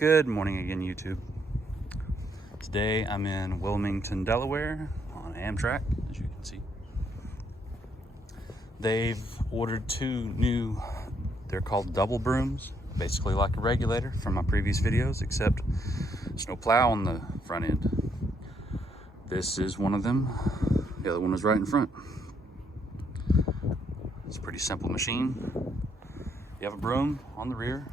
Good morning again, YouTube. Today I'm in Wilmington, Delaware on Amtrak, as you can see. They've ordered two new, they're called double brooms, basically like a regulator from my previous videos, except there's no plow on the front end. This is one of them. The other one is right in front. It's a pretty simple machine. You have a broom on the rear.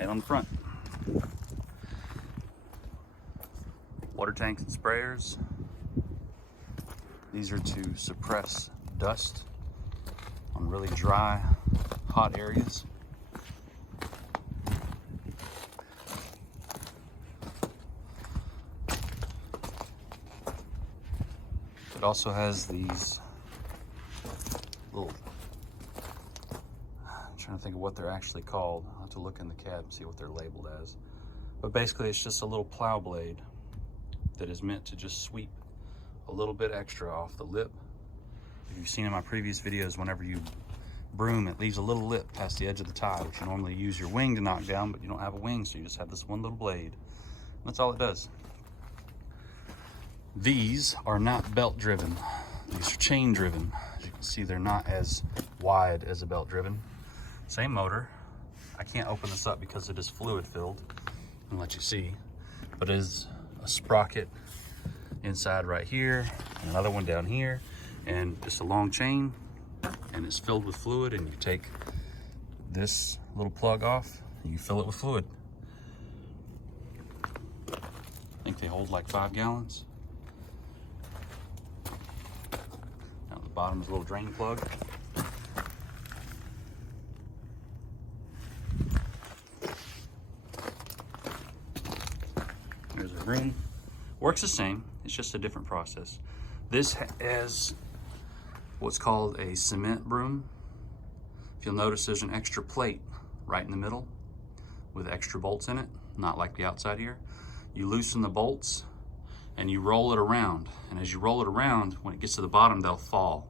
And on the front. Water tanks and sprayers. These are to suppress dust on really dry, hot areas. It also has these little, I'm trying to think of what they're actually called. I'll have to look in the cab and see what they're labeled as. But basically it's just a little plow blade that is meant to just sweep a little bit extra off the lip. If you've seen in my previous videos, whenever you broom, it leaves a little lip past the edge of the tie, which you normally use your wing to knock down, but you don't have a wing, so you just have this one little blade. And that's all it does. These are not belt driven. These are chain driven. As you can see, they're not as wide as a belt driven. Same motor. I can't open this up because it is fluid filled. I'll let you see. But it is a sprocket inside right here, and another one down here, and just a long chain, and it's filled with fluid, and you take this little plug off and you fill it with fluid. I think they hold like 5 gallons. Down at the bottom is a little drain plug. There's a broom. Works the same, it's just a different process. This has what's called a cement broom. If you'll notice, there's an extra plate right in the middle with extra bolts in it, not like the outside here. You loosen the bolts and you roll it around. And as you roll it around, when it gets to the bottom, they'll fall.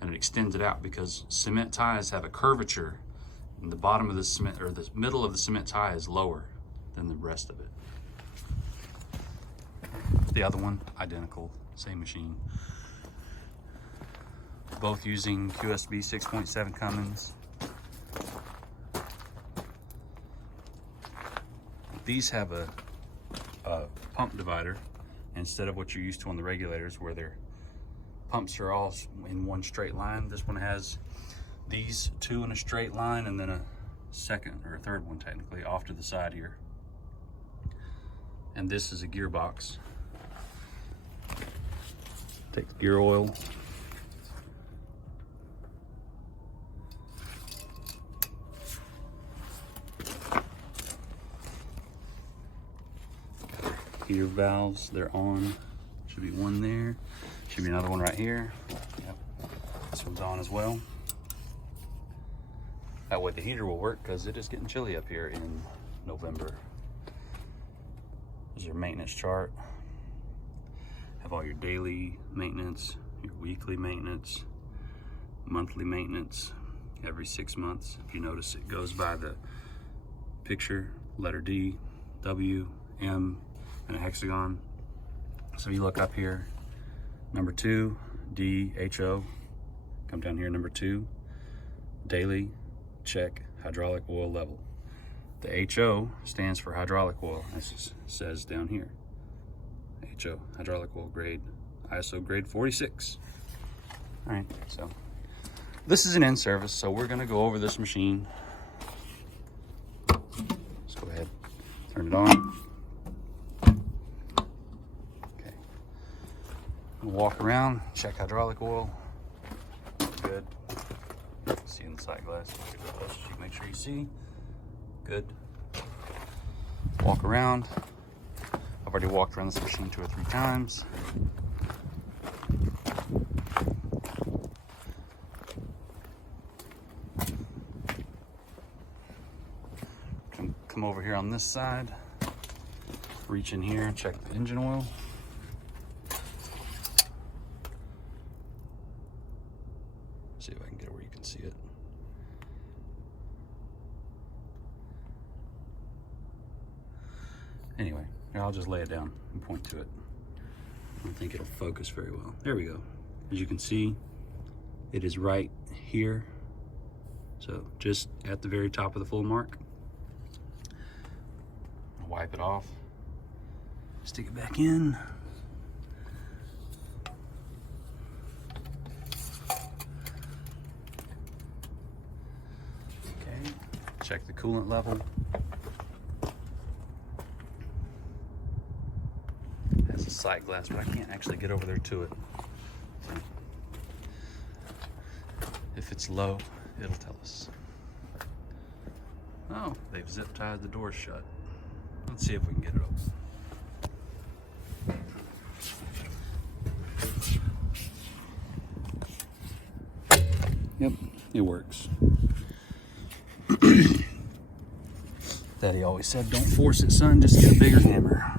And it extends it out because cement ties have a curvature, and the bottom of the cement, or the middle of the cement tie, is lower than the rest of it. The other one, identical, same machine. Both using QSB 6.7 Cummins. These have a pump divider instead of what you're used to on the regulators, where their pumps are all in one straight line. This one has these two in a straight line, and then a second or a third one technically off to the side here. And this is a gearbox. Takes gear oil. Heater valves, they're on. Should be one there. Should be another one right here. Yep. This one's on as well. That way the heater will work, because it is getting chilly up here in November. There's your maintenance chart. Have all your daily maintenance, your weekly maintenance, monthly maintenance, every 6 months. If you notice, it goes by the picture, letter D, W, M, and a hexagon. So you look up here, number 2, D, H, O. Come down here, number 2, daily, check hydraulic oil level. The HO stands for hydraulic oil, as it says down here. HO, hydraulic oil grade, ISO grade 46. All right, so this is an in service, so we're gonna go over this machine. Let's go ahead, turn it on. Okay, we'll walk around, check hydraulic oil. Good. See in the side glass. Make sure you see. Good. Walk around. I've already walked around this machine 2 or 3 times. Come over here on this side. Reach in here and check the engine oil. I'll just lay it down and point to it. I don't think it'll focus very well. There we go. As you can see, it is right here. So just at the very top of the full mark. I'll wipe it off. Stick it back in. Okay, check the coolant level. Has a sight glass, but I can't actually get over there to it. So if it's low, it'll tell us. Oh, they've zip tied the door shut. Let's see if we can get it open. Yep, it works. Daddy always said, don't force it, son, just get a bigger hammer.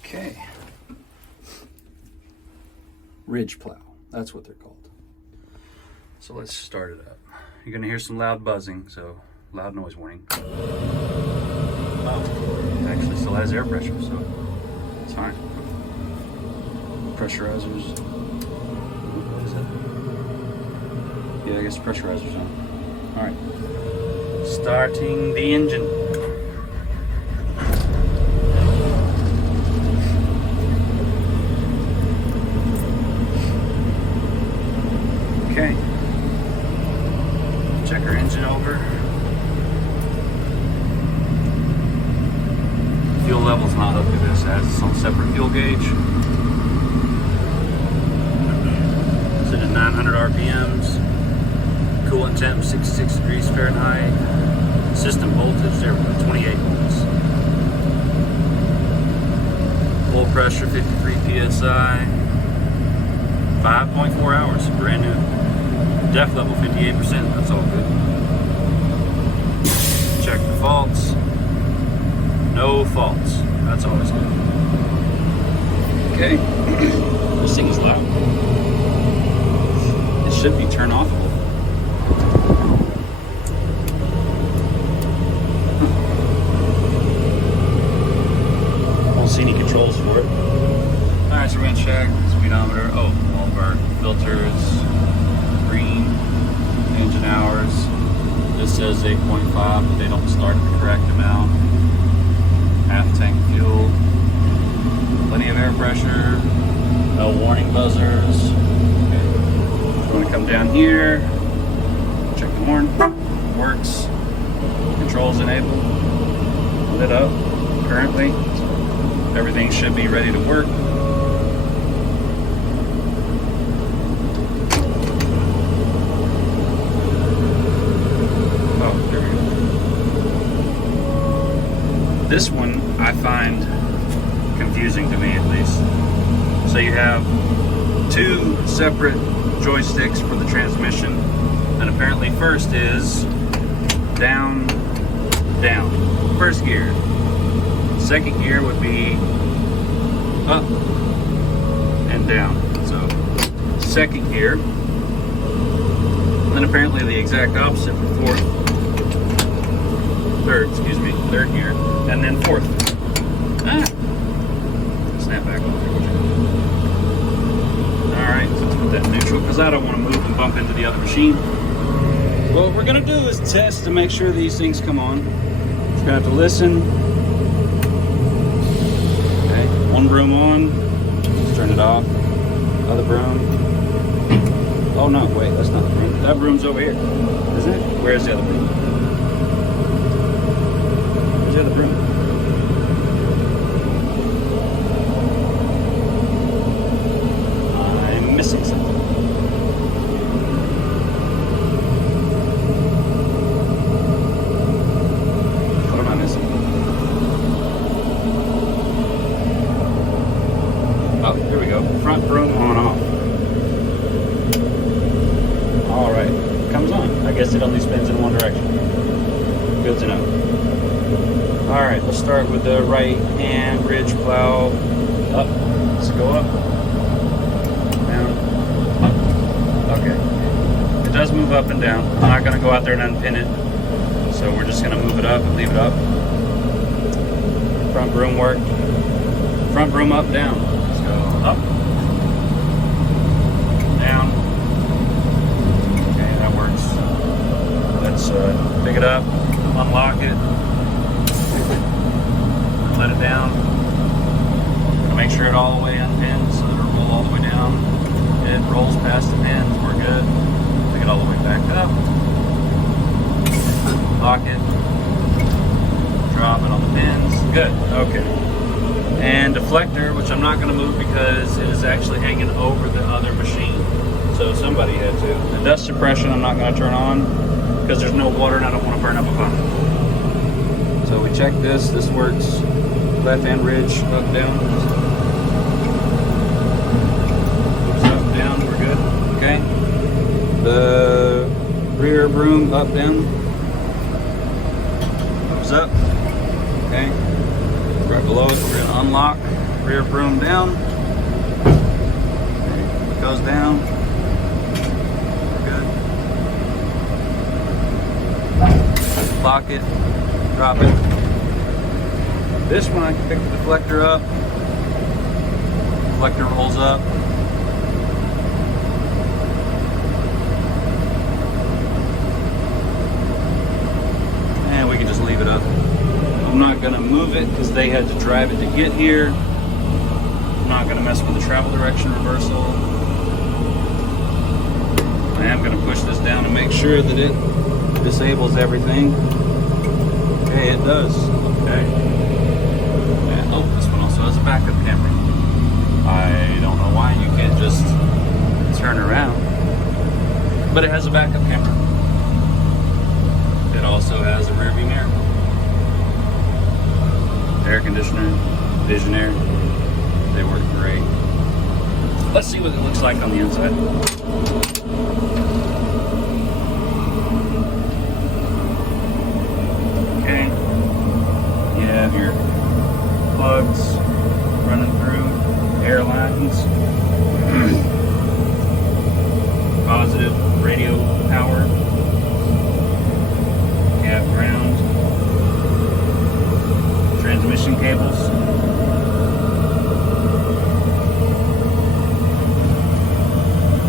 Okay. Ridge plow, that's what they're called. So let's start it up. You're gonna hear some loud buzzing, so loud noise warning. Oh, it actually still has air pressure, so it's fine. Pressurizers. What is that? Yeah, I guess pressurizers on. All right, starting the engine. Okay. Check our engine over. Fuel level's not up to this. It has its own separate fuel gauge. Set at 900 RPMs. Coolant temp 66 degrees Fahrenheit. System voltage, there we go, 28 volts. Full pressure 53 PSI. 5.4 hours, brand new. Def level 58%, that's all good. Check the faults. No faults, that's always good. Okay, this thing is loud. It should be turned off. I don't see any controls for it. Alright, so we're gonna check speedometer. Oh, all of our filters. Green, engine hours. This says 8.5, but they don't start at the correct amount. Half tank fuel. Plenty of air pressure. No warning buzzers. Okay. I'm going to come down here. Check the horn. Works. Controls enabled. Lit up currently. Everything should be ready to work. This one I find confusing, to me at least. So you have two separate joysticks for the transmission, and apparently first is down, down. First gear. Second gear would be up and down. So second gear. And then apparently the exact opposite for third gear. And then fourth. Snap back over there. Alright, so let's put that in neutral because I don't want to move and bump into the other machine. What we're going to do is test to make sure these things come on. Just going to have to listen. Okay, one broom on. Let's turn it off. Other broom. Oh no, wait, that's not the broom. That broom's over here. Isn't it? Where's the other broom? Where's the other broom? I'm missing something. What am I missing? Oh, here we go. Front broom on off. Alright, comes on. I guess it only spins in one direction. Good to know. Alright, let's start with the right hand ridge plow. Up. Let's go up. up and down. I'm not gonna go out there and unpin it. So we're just gonna move it up and leave it up. Front broom work. Front broom up, down. Let's go up, down. Okay, that works. Let's pick it up, unlock it, let it down. Make sure it all the way unpins so that it'll roll all the way down. It rolls past the pins, we're good. Pick it all the way back up. Lock it. Drop it on the pins. Good, okay. And deflector, which I'm not gonna move because it is actually hanging over the other machine. So somebody had to. The dust suppression I'm not gonna turn on because there's no water and I don't wanna burn up a pump. So we check this, this works. Left hand ridge, up, down. Okay, the rear broom up, down, moves up. Okay, right below it, we're gonna unlock rear broom down. Okay. It goes down. We're good. Lock it, drop it. This one I can pick the deflector up. Deflector rolls up. Leave it up. I'm not going to move it because they had to drive it to get here. I'm not going to mess with the travel direction reversal. I am going to push this down and make sure that it disables everything. Okay, it does. Okay. And, oh, this one also has a backup camera. I don't know why you can't just turn around, but it has a backup camera. It also has a rear view mirror. Air conditioner, Visionaire, they work great. Let's see what it looks like on the inside. Okay, you have your plugs running through, air lines, positive radio power. Ground, transmission cables,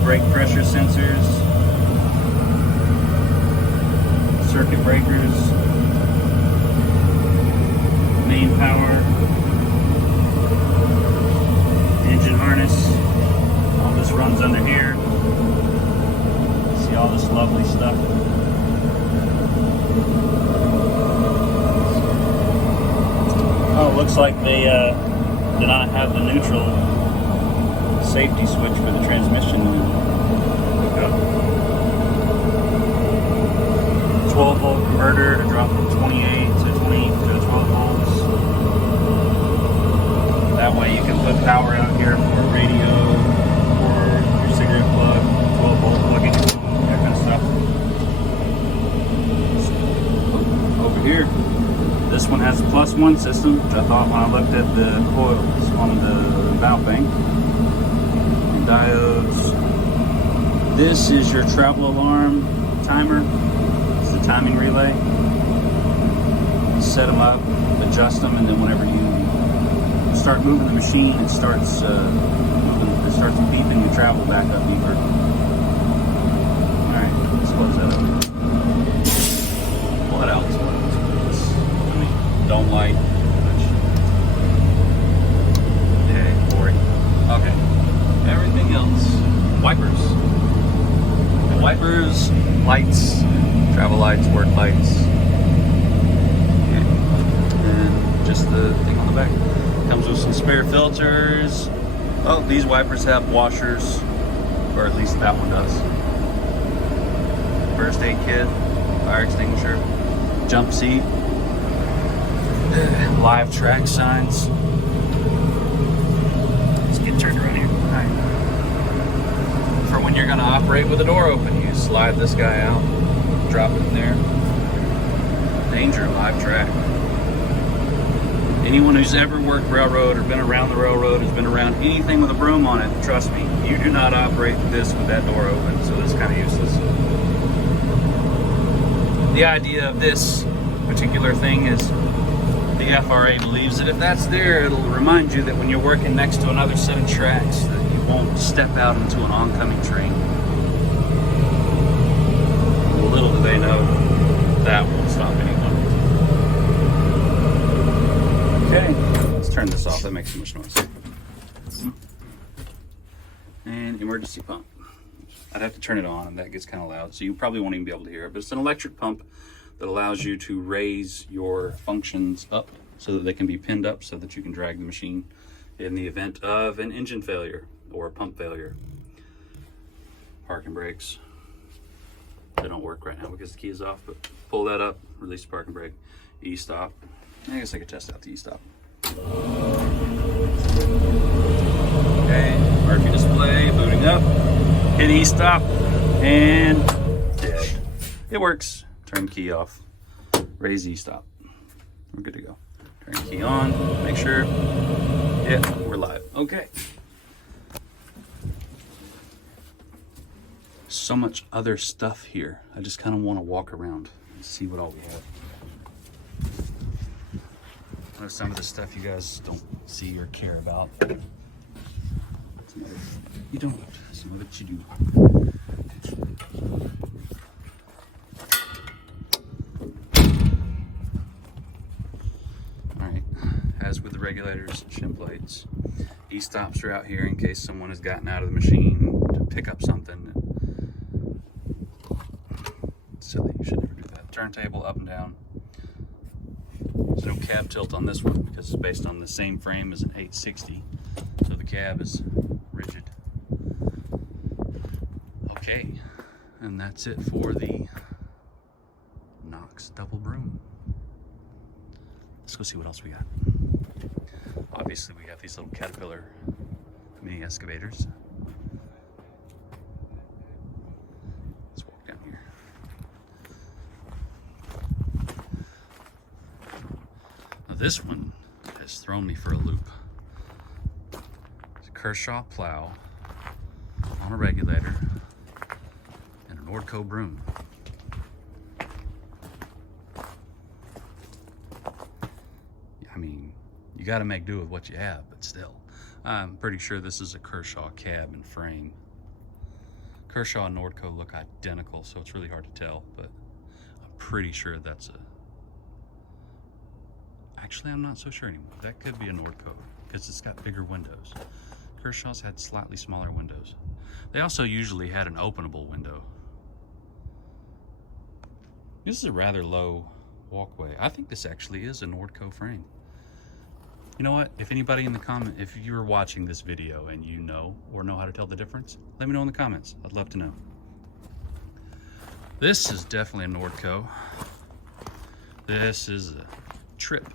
brake pressure sensors, circuit breakers, main power, engine harness. All this runs under here. See all this lovely stuff. Oh, it looks like they did not have the neutral safety switch for the transmission. 12 volt converter to drop from 28 to 20 to 12 volts. That way you can put power out here for a radio or your cigarette plug, 12 volt plug-in, that kind of stuff. Over here. This one has a +1 system, which I thought when I looked at the coils on the valve bank. Diodes. This is your travel alarm timer. It's the timing relay. Set them up, adjust them, and then whenever you start moving the machine, it starts moving. It starts beeping your travel back up deeper. All right, let's close that up. What else? Don't light. Yeah, boring. Okay. Everything else. Wipers. Wipers, lights, travel lights, work lights. Okay. And just the thing on the back. Comes with some spare filters. Oh, these wipers have washers, or at least that one does. First aid kit, fire extinguisher, jump seat. Live track signs. Let's get turned around here. All right. For when you're going to operate with the door open, you slide this guy out, drop it in there. Danger, live track. Anyone who's ever worked railroad or been around the railroad, has been around anything with a broom on it, trust me, you do not operate this with that door open, so this is kind of useless. The idea of this particular thing is the FRA believes that if that's there, it'll remind you that when you're working next to another set of tracks, that you won't step out into an oncoming train. Little do they know that won't stop anyone. Okay, let's turn this off. That makes too much noise. And emergency pump. I'd have to turn it on, and that gets kind of loud, so you probably won't even be able to hear it. But it's an electric pump that allows you to raise your functions up so that they can be pinned up so that you can drag the machine in the event of an engine failure or a pump failure. Parking brakes. They don't work right now because the key is off, but pull that up, release the parking brake, E-stop. I guess I could test out the E-stop. Okay, Murphy display, booting up, hit E-stop, and dead. It works. Turn the key off, raise E-stop. We're good to go. Turn the key on, make sure. Yeah, we're live. Okay. So much other stuff here. I just kind of want to walk around and see what all we have. I know some of the stuff you guys don't see or care about. Some of it you don't. Some of it you do. Alright, as with the regulators and shim plates, E-stops are out here in case someone has gotten out of the machine to pick up something. Silly, you should never do that. Turntable up and down. There's no cab tilt on this one because it's based on the same frame as an 860, so the cab is rigid. Okay, and that's it for the Knox double broom. Let's go see what else we got. Obviously we have these little Caterpillar mini excavators. Let's walk down here. Now this one has thrown me for a loop. It's a Kershaw plow on a regulator and a Nordco broom. I mean, you got to make do with what you have, but still. I'm pretty sure this is a Kershaw cab and frame. Kershaw and Nordco look identical, so it's really hard to tell, but I'm pretty sure that's a... Actually, I'm not so sure anymore. That could be a Nordco, because it's got bigger windows. Kershaw's had slightly smaller windows. They also usually had an openable window. This is a rather low walkway. I think this actually is a Nordco frame. You know what? If anybody in the comment, if you're watching this video and you know or know how to tell the difference, let me know in the comments. I'd love to know. This is definitely a Nordco. This is a trip.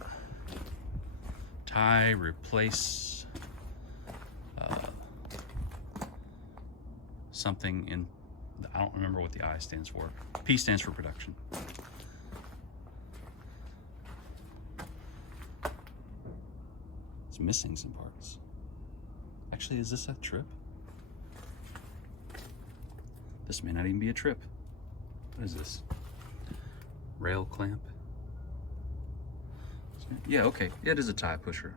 Tie, replace something in, I don't remember what the I stands for. P stands for production. Missing some parts. Actually, is this a trip? This may not even be a trip. What is this? Rail clamp? Yeah, okay. It is a tie pusher.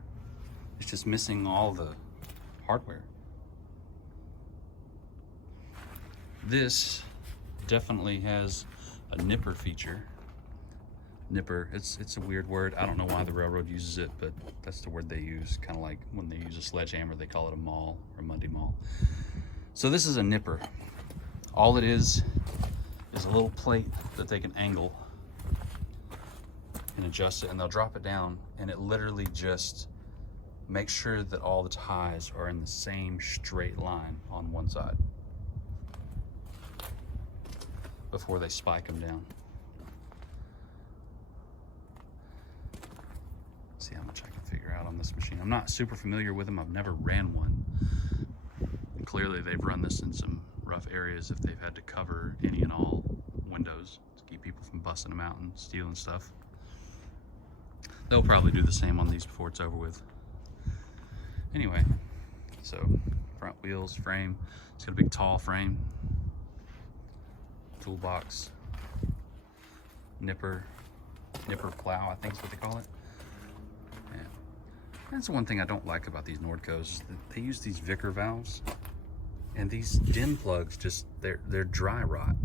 It's just missing all the hardware. This definitely has a nipper feature. Nipper, it's a weird word. I don't know why the railroad uses it, but that's the word they use. Kind of like when they use a sledgehammer, they call it a maul or a Monday maul. So this is a nipper. All it is a little plate that they can angle and adjust it, and they'll drop it down, and it literally just makes sure that all the ties are in the same straight line on one side before they spike them down. See how much I can figure out on this machine. I'm not super familiar with them. I've never ran one. And clearly they've run this in some rough areas if they've had to cover any and all windows to keep people from busting them out and stealing stuff. They'll probably do the same on these before it's over with. Anyway, so front wheels, frame. It's got a big tall frame. Toolbox. nipper plow, I think is what they call it. Yeah. That's the one thing I don't like about these Nordcos, is that they use these Vicker valves, and these DIN plugs just, they're dry rot.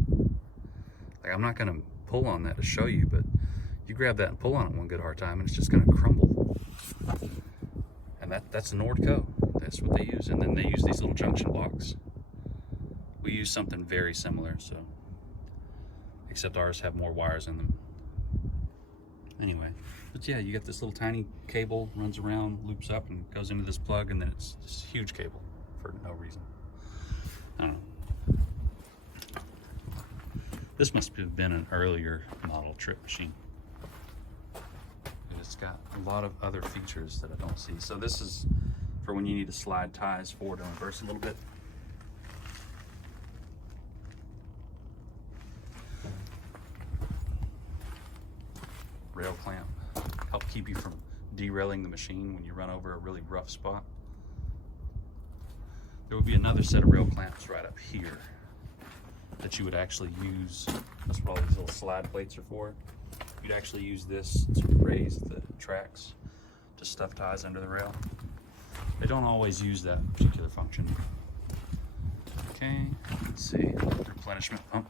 Like, I'm not gonna pull on that to show you, but you grab that and pull on it one good hard time and it's just gonna crumble. And that's a Nordco. That's what they use. And then they use these little junction blocks. We use something very similar, so, except ours have more wires in them. Anyway, but yeah, you got this little tiny cable, runs around, loops up, and goes into this plug, and then it's this huge cable for no reason. I don't know. This must have been an earlier model trip machine. It's got a lot of other features that I don't see. So this is for when you need to slide ties forward and reverse a little bit. Rail clamp, help keep you from derailing the machine when you run over a really rough spot. There would be another set of rail clamps right up here that you would actually use. That's what all these little slide plates are for. You'd actually use this to raise the tracks to stuff ties under the rail. They don't always use that particular function. Okay, let's see, replenishment pump.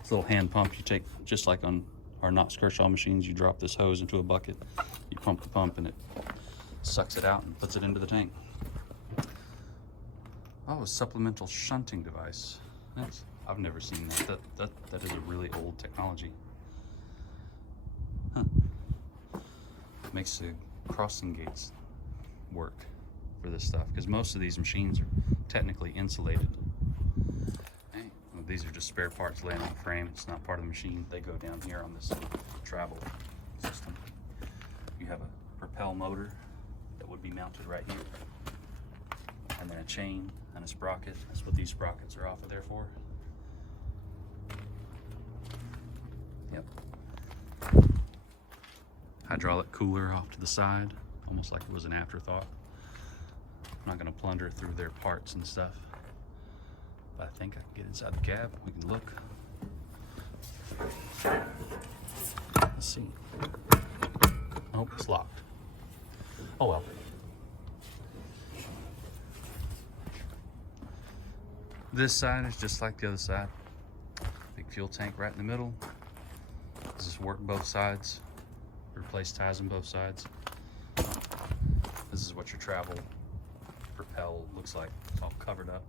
This little hand pump you take, just like on our Knox Kershaw machines, you drop this hose into a bucket, you pump the pump and it sucks it out and puts it into the tank. Oh, a supplemental shunting device. I've never seen that. That is a really old technology. Huh. Makes the crossing gates work for this stuff, because most of these machines are technically insulated. Hey, well, these are just spare parts laying on the frame. It's not part of the machine. They go down here on this travel system. You have a propel motor that would be mounted right here, and then a chain and a sprocket. That's what these sprockets are off of there for. Yep. Hydraulic cooler off to the side, almost like it was an afterthought. I'm not going to plunder through their parts and stuff, but I think I can get inside the cab. We can look. Let's see. Oh, it's locked. Oh well. This side is just like the other side. Big fuel tank right in the middle. Does this work both sides? Replace ties on both sides. This is what your travel propel looks like. It's all covered up.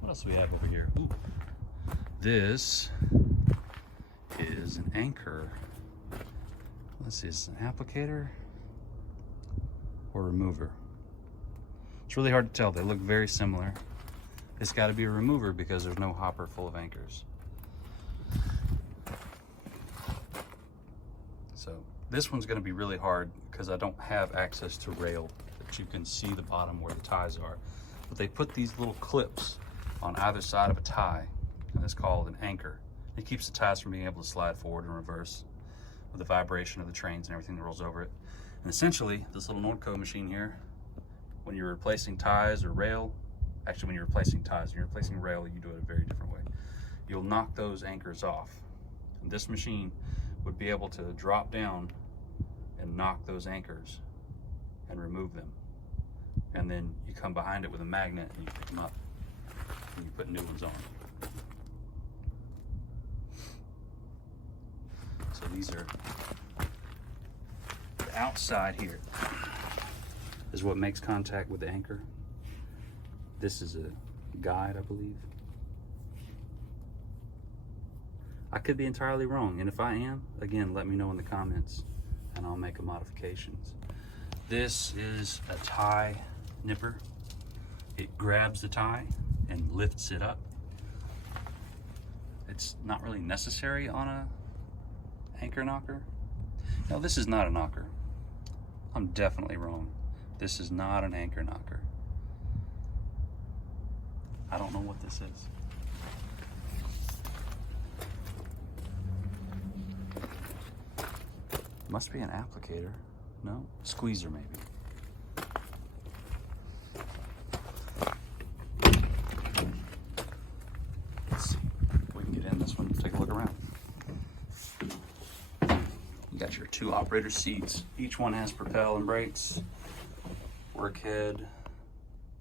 What else do we have over here? Ooh. This is an anchor. Let's see, is it an applicator or remover? It's really hard to tell. They look very similar. It's got to be a remover because there's no hopper full of anchors. So this one's going to be really hard because I don't have access to rail that you can see the bottom where the ties are. But they put these little clips on either side of a tie, and it's called an anchor. It keeps the ties from being able to slide forward and reverse with the vibration of the trains and everything that rolls over it. And essentially, this little Nordco machine here, when you're replacing ties or rail, actually when you're replacing ties, when you're replacing rail, you do it a very different way. You'll knock those anchors off. And this machine would be able to drop down and knock those anchors and remove them. And then you come behind it with a magnet and you pick them up and you put new ones on. So these are, the outside here is what makes contact with the anchor. This is a guide, I believe. I could be entirely wrong, and if I am, again, let me know in the comments and I'll make a modifications. This is a tie nipper. It grabs the tie and lifts it up. It's not really necessary on a anchor knocker. No, this is not a knocker. I'm definitely wrong. This is not an anchor knocker. I don't know what this is. Must be an applicator. No? Squeezer maybe. Let's see if we can get in this one. Take a look around. You got your 2 operator seats. Each one has propel and brakes. Work head,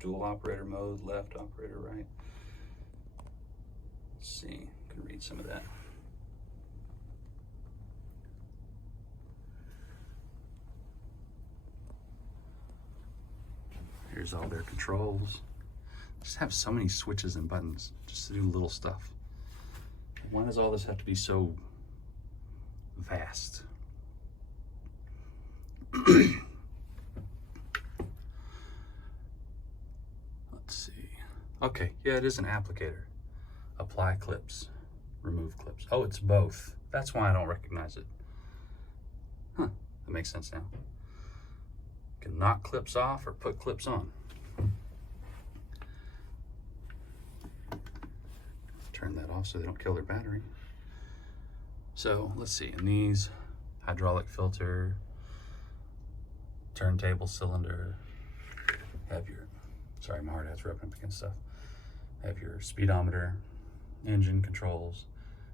dual operator mode, left operator, right. Let's see, can read some of that. Here's all their controls. Just have so many switches and buttons just to do little stuff. Why does all this have to be so vast? Let's see. Okay, yeah, it is an applicator. Apply clips, remove clips. Oh, it's both. That's why I don't recognize it. Huh, that makes sense now. You can knock clips off or put clips on. Turn that off so they don't kill their battery. So let's see, in these, hydraulic filter, turntable cylinder, have your, sorry, my hard hat's rubbing up against stuff. Have your speedometer, engine controls.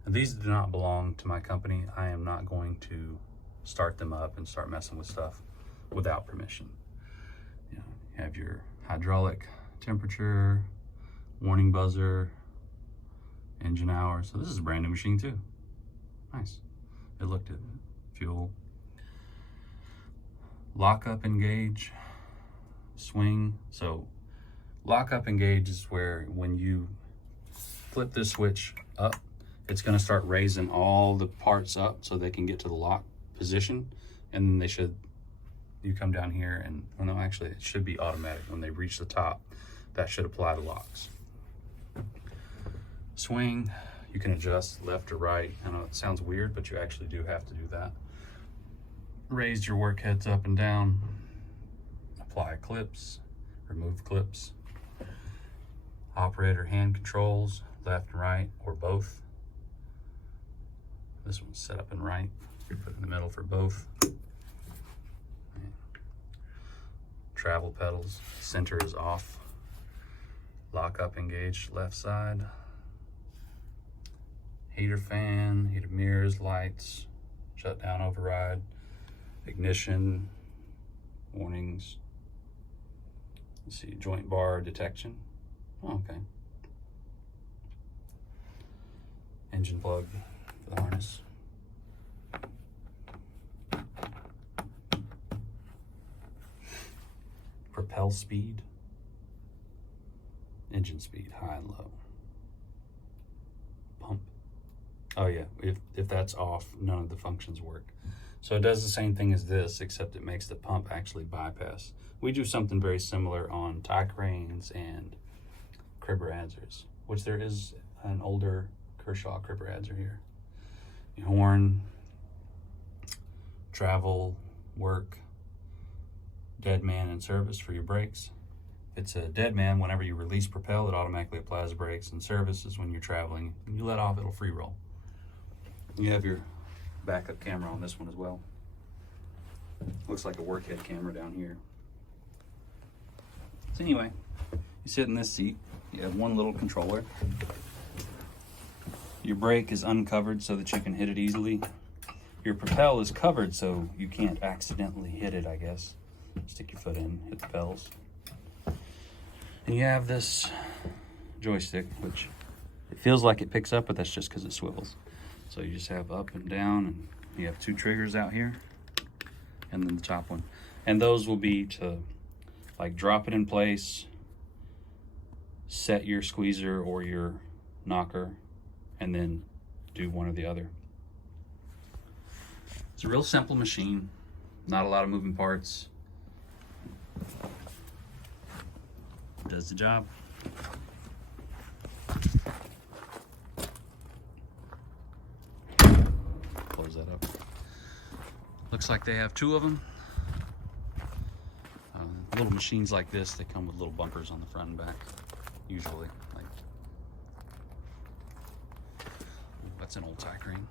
And these do not belong to my company. I am not going to start them up and start messing with stuff without permission. You know, you have your hydraulic temperature, warning buzzer, engine hour. So this is a brand new machine too. Nice. It looked at fuel. Lock up engage, swing. So lock up engage is where when you flip this switch up, it's going to start raising all the parts up so they can get to the lock position, and then they should, you come down here and, well, no, actually it should be automatic. When they reach the top, that should apply to locks. Swing, you can adjust left or right. I know it sounds weird, but you actually do have to do that. Raise your work heads up and down. Apply clips, remove clips. Operator hand controls, left and right, or both. This one's set up in right. You put it in the middle for both. Travel pedals, center is off. Lock up engage left side. Heater fan, heated mirrors, lights, shut down override, ignition, warnings. Let's see, joint bar detection. Oh, okay. Engine plug for the harness. Propel speed. Engine speed, high and low. Pump. Oh yeah, if that's off, none of the functions work. So it does the same thing as this, except it makes the pump actually bypass. We do something very similar on tie cranes and cribber adzers, which there is an older Kershaw cribber adzer here. Horn, travel, work, dead man, and service for your brakes. If it's a dead man, whenever you release propel, it automatically applies brakes, and service is when you're traveling. When you let off, it'll free roll. You have your backup camera on this one as well. Looks like a workhead camera down here. So anyway, you sit in this seat, you have one little controller. Your brake is uncovered so that you can hit it easily. Your propel is covered so you can't accidentally hit it, I guess. Stick your foot in, hit the pedals. And you have this joystick, which it feels like it picks up, but that's just because it swivels. So you just have up and down, and you have 2 triggers out here, and then the top one. And those will be to like drop it in place, set your squeezer or your knocker, and then do one or the other. It's a real simple machine, not a lot of moving parts. Does the job. Close that up. Looks like they have 2 of them. Little machines like this, they come with little bumpers on the front and back, usually. Like, that's an old tie crane.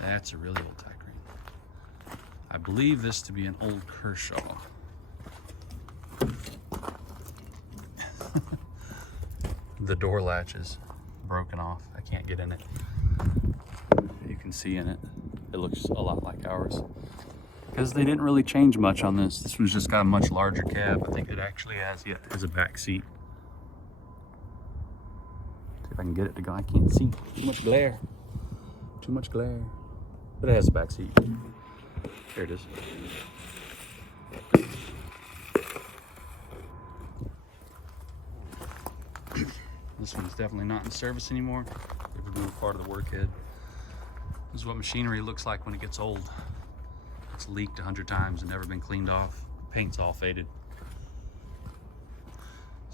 That's a really old tie crane. I believe this to be an old Kershaw. The door latch is broken off. I can't get in it. You can see in it. it looks a lot like ours. Because they didn't really change much on this. This one's just got a much larger cab. I think it actually has a back seat. See if I can get it to go. I can't see. Too much glare. Too much glare. But it has a back seat. There it is. This one's definitely not in service anymore. They've removed part of the workhead. This is what machinery looks like when it gets old. It's leaked 100 times and never been cleaned off. Paint's all faded.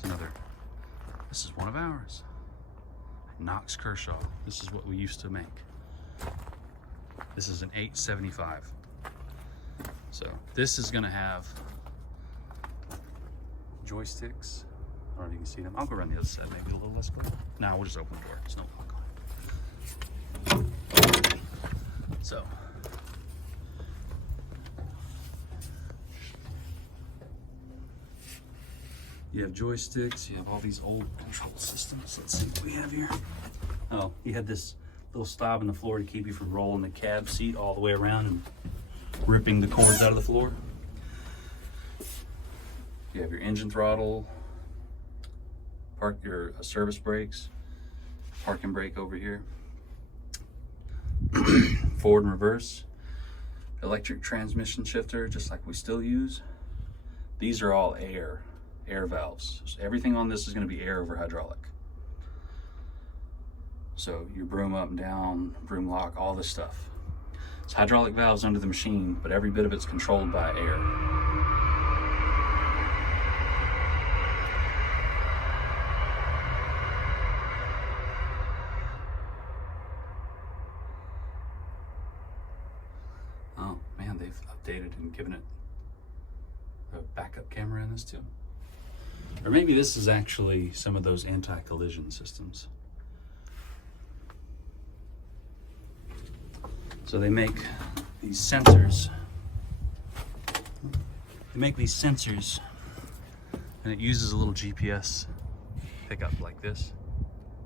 This is one of ours. Knox Kershaw. This is what we used to make. This is an 875. So this is gonna have joysticks. I don't know if you can see them. I'll go around the other side, maybe a little less cool. No, we'll just open the door. There's no lock on it. So you have joysticks, you have all these old control systems. Let's see what we have here. Oh, you had this little stop in the floor to keep you from rolling the cab seat all the way around and ripping the cords out of the floor. You have your engine throttle, your service brakes, parking brake over here, forward and reverse, electric transmission shifter, just like we still use. These are all air valves. So everything on this is going to be air over hydraulic. So your broom up and down, broom lock, all this stuff. It's hydraulic valves under the machine, but every bit of it's controlled by air. Oh man, they've updated and given it a backup camera in this too. Or maybe this is actually some of those anti-collision systems. So they make these sensors. And it uses a little GPS pickup like this.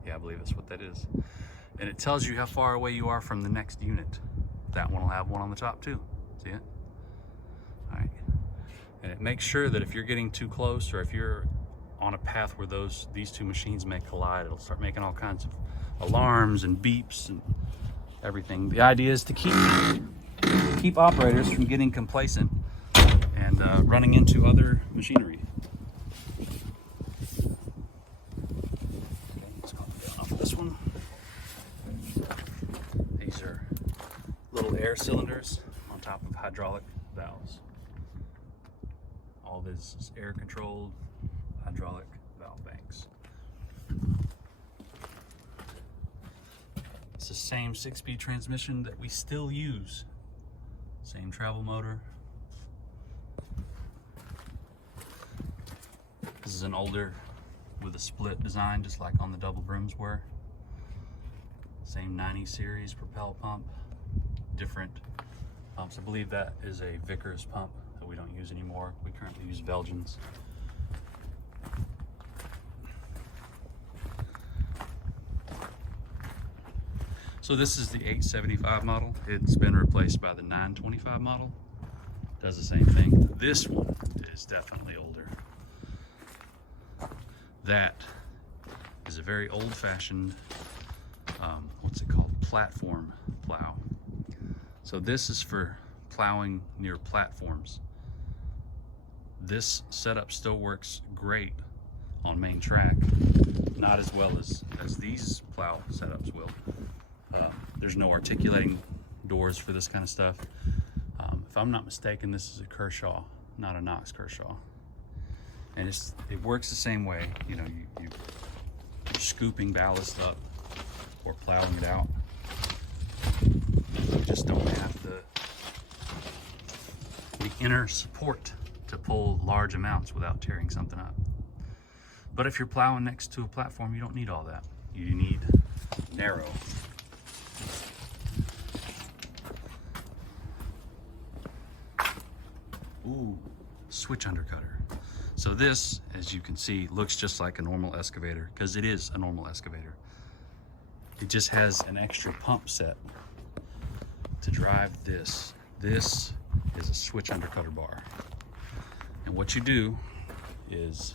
Yeah, I believe that's what that is. And it tells you how far away you are from the next unit. That one will have one on the top too. See it? All right. And it makes sure that if you're getting too close, or if you're on a path where these two machines may collide, it'll start making all kinds of alarms and beeps and everything. The idea is to keep operators from getting complacent and running into other machinery. Okay, let's go off this one. These are little air cylinders on top of hydraulic valves. All this is air controlled hydraulic valve banks. It's the same 6-speed transmission that we still use. Same travel motor. This is an older with a split design, just like on the double brooms were. Same 90 series propel pump, different pumps. I believe that is a Vickers pump that we don't use anymore. We currently use Belgians. So this is the 875 model. It's been replaced by the 925 model. Does the same thing. This one is definitely older. That is a very old-fashioned, what's it called? Platform plow. So this is for plowing near platforms. This setup still works great on main track. Not as well as these plow setups will. There's no articulating doors for this kind of stuff. If I'm not mistaken, this is a Kershaw, not a Knox Kershaw. And it works the same way. You know, you're scooping ballast up or plowing it out. You just don't have the inner support to pull large amounts without tearing something up. But if you're plowing next to a platform, you don't need all that. You need narrow. Ooh, switch undercutter. So this, as you can see, looks just like a normal excavator, because it is a normal excavator. It just has an extra pump set to drive this. This is a switch undercutter bar. And what you do is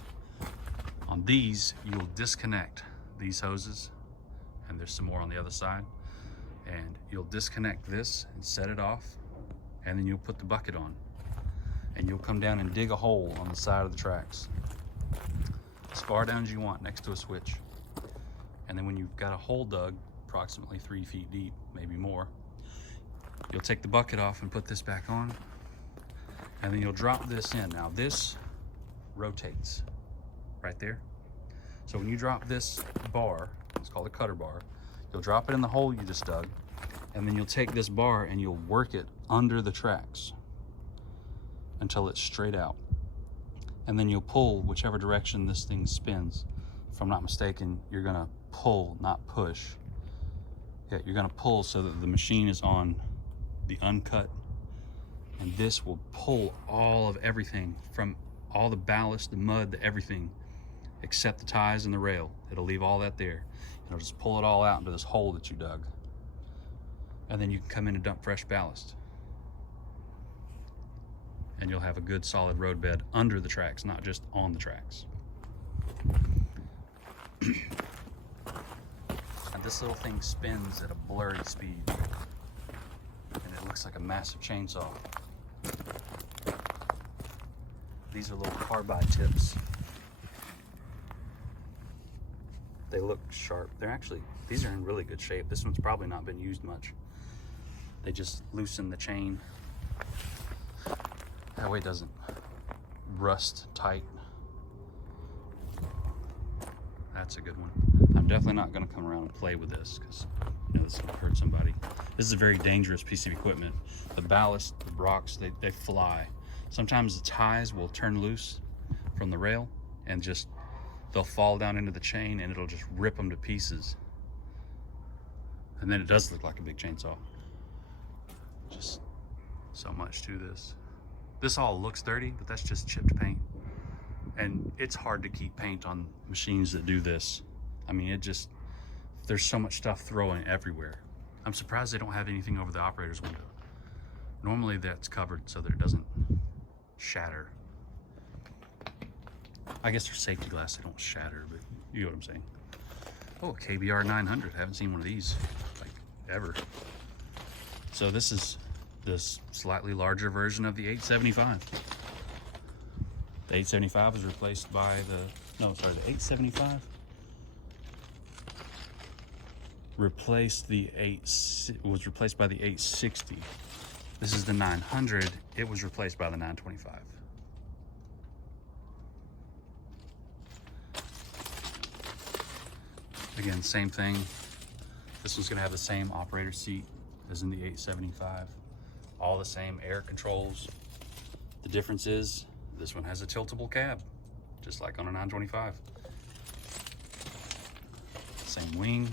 on these, you'll disconnect these hoses, and there's some more on the other side, and you'll disconnect this and set it off, and then you'll put the bucket on, and you'll come down and dig a hole on the side of the tracks as far down as you want next to a switch. And then when you've got a hole dug approximately 3 feet deep, maybe more, you'll take the bucket off and put this back on, and then you'll drop this in. Now this rotates right there. So when you drop this bar, it's called a cutter bar, you'll drop it in the hole you just dug, and then you'll take this bar and you'll work it under the tracks until it's straight out. And then you'll pull whichever direction this thing spins. If I'm not mistaken, you're gonna pull, not push. Yeah, you're gonna pull so that the machine is on the uncut, and this will pull all of everything, from all the ballast, the mud, the everything, except the ties and the rail. It'll leave all that there. It'll just pull it all out into this hole that you dug. And then you can come in and dump fresh ballast. And you'll have a good solid road bed under the tracks, not just on the tracks. And this little thing spins at a blurry speed, and it looks like a massive chainsaw. These are little carbide tips. They look sharp. These are in really good shape. This one's probably not been used much. They just loosen the chain. That way it doesn't rust tight. That's a good one. I'm definitely not gonna come around and play with this, because this will hurt somebody. This is a very dangerous piece of equipment. The ballast, the rocks, they fly. Sometimes the ties will turn loose from the rail and they'll fall down into the chain, and it'll just rip them to pieces. And then it does look like a big chainsaw. Just so much to this. This all looks dirty, but that's just chipped paint. And it's hard to keep paint on machines that do this. I mean, there's so much stuff throwing everywhere. I'm surprised they don't have anything over the operator's window. Normally that's covered so that it doesn't shatter. I guess there's safety glass, they don't shatter, but you know what I'm saying. Oh, a KBR 900, I haven't seen one of these, like, ever. So this is this slightly larger version of the 875. The 875 was replaced by the 875 was replaced by the 860. This is the 900. It was replaced by the 925. Again, same thing. This one's gonna have the same operator seat as in the 875. All the same air controls. The difference is this one has a tiltable cab, just like on a 925. Same wing.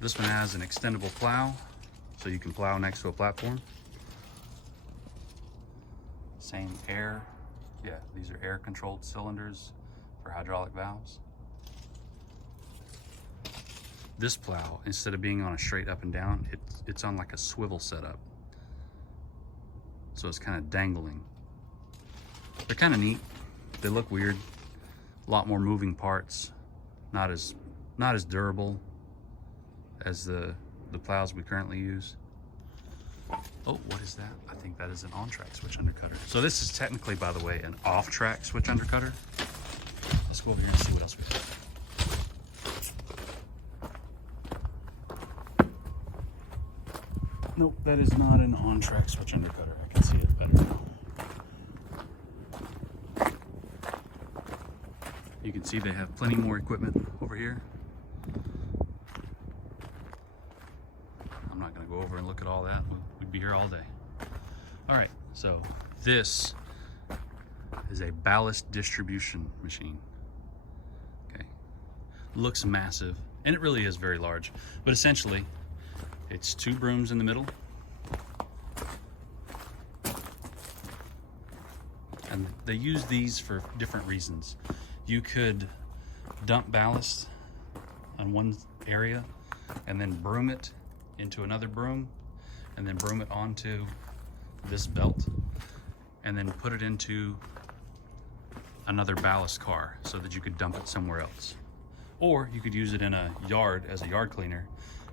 This one has an extendable plow, so you can plow next to a platform. Same air. Yeah, these are air controlled cylinders for hydraulic valves. This plow, instead of being on a straight up and down, it's on like a swivel setup. So it's kind of dangling. They're kind of neat. They look weird. A lot more moving parts. Not as durable as the plows we currently use. Oh, what is that? I think that is an on-track switch undercutter. So this is technically, by the way, an off-track switch undercutter. Let's go over here and see what else we have. Nope, that is not an on-track switch undercutter. I can see it better now. You can see they have plenty more equipment over here. I'm not gonna go over and look at all that. We'd be here all day. All right, so this is a ballast distribution machine. Okay, looks massive, and it really is very large, but essentially, it's two brooms in the middle, and they use these for different reasons. You could dump ballast on one area and then broom it into another broom, and then broom it onto this belt, and then put it into another ballast car so that you could dump it somewhere else. Or you could use it in a yard as a yard cleaner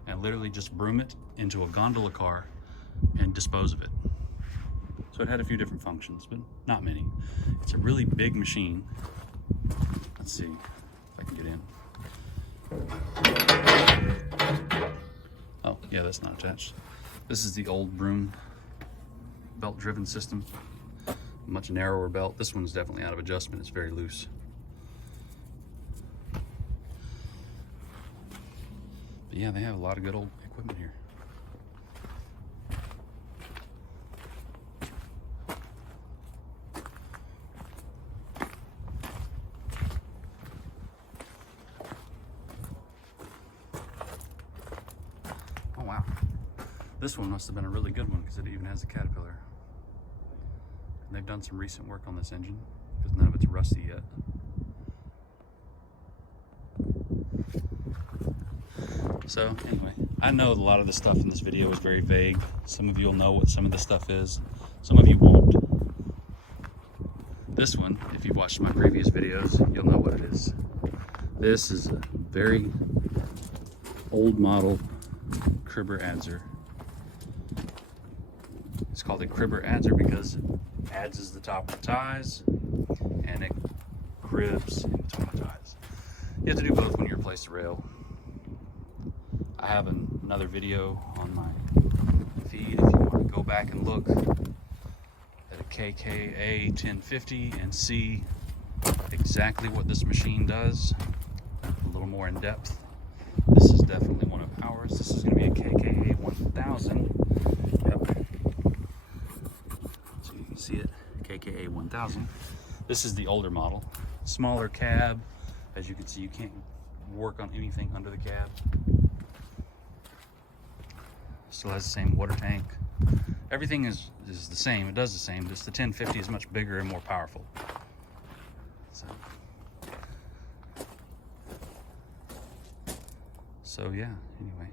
and literally just broom it into a gondola car and dispose of it. So it had a few different functions, but not many. It's a really big machine. Let's see if I can get in. Oh, yeah, that's not attached. This is the old Broom belt-driven system. Much narrower belt. This one's definitely out of adjustment. It's very loose. But yeah, they have a lot of good old equipment here. Oh wow. This one must have been a really good one because it even has a caterpillar. And they've done some recent work on this engine because none of it's rusty yet. So anyway, I know a lot of the stuff in this video is very vague. Some of you will know what some of this stuff is. Some of you won't. This one, if you've watched my previous videos, you'll know what it is. This is a very old model cribber adzer. It's called a cribber adzer because it adzes the top of the ties and it cribs in between the ties. You have to do both when you replace the rail. I have another video on my feed if you want to go back and look at a KKA 1050 and see exactly what this machine does a little more in depth. This is definitely one of ours. This is going to be a KKA 1000. Yep. So you can see it, KKA 1000. This is the older model. Smaller cab. As you can see, you can't work on anything under the cab. Still has the same water tank. Everything is the same. It does the same. Just the 1050 is much bigger and more powerful. So yeah, anyway.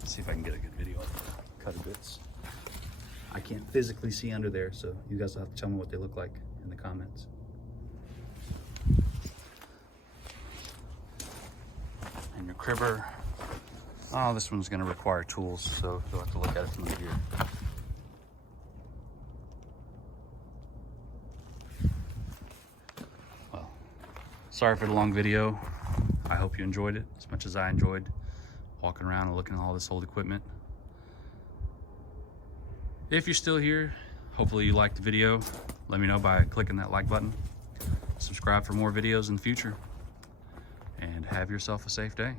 Let's see if I can get a good video of cutter bits. I can't physically see under there, so you guys will have to tell me what they look like in the comments. And your cribber. Oh, this one's going to require tools, so you'll have to look at it from under here. Well, sorry for the long video. I hope you enjoyed it as much as I enjoyed walking around and looking at all this old equipment. If you're still here, hopefully you liked the video. Let me know by clicking that like button. Subscribe for more videos in the future. And have yourself a safe day.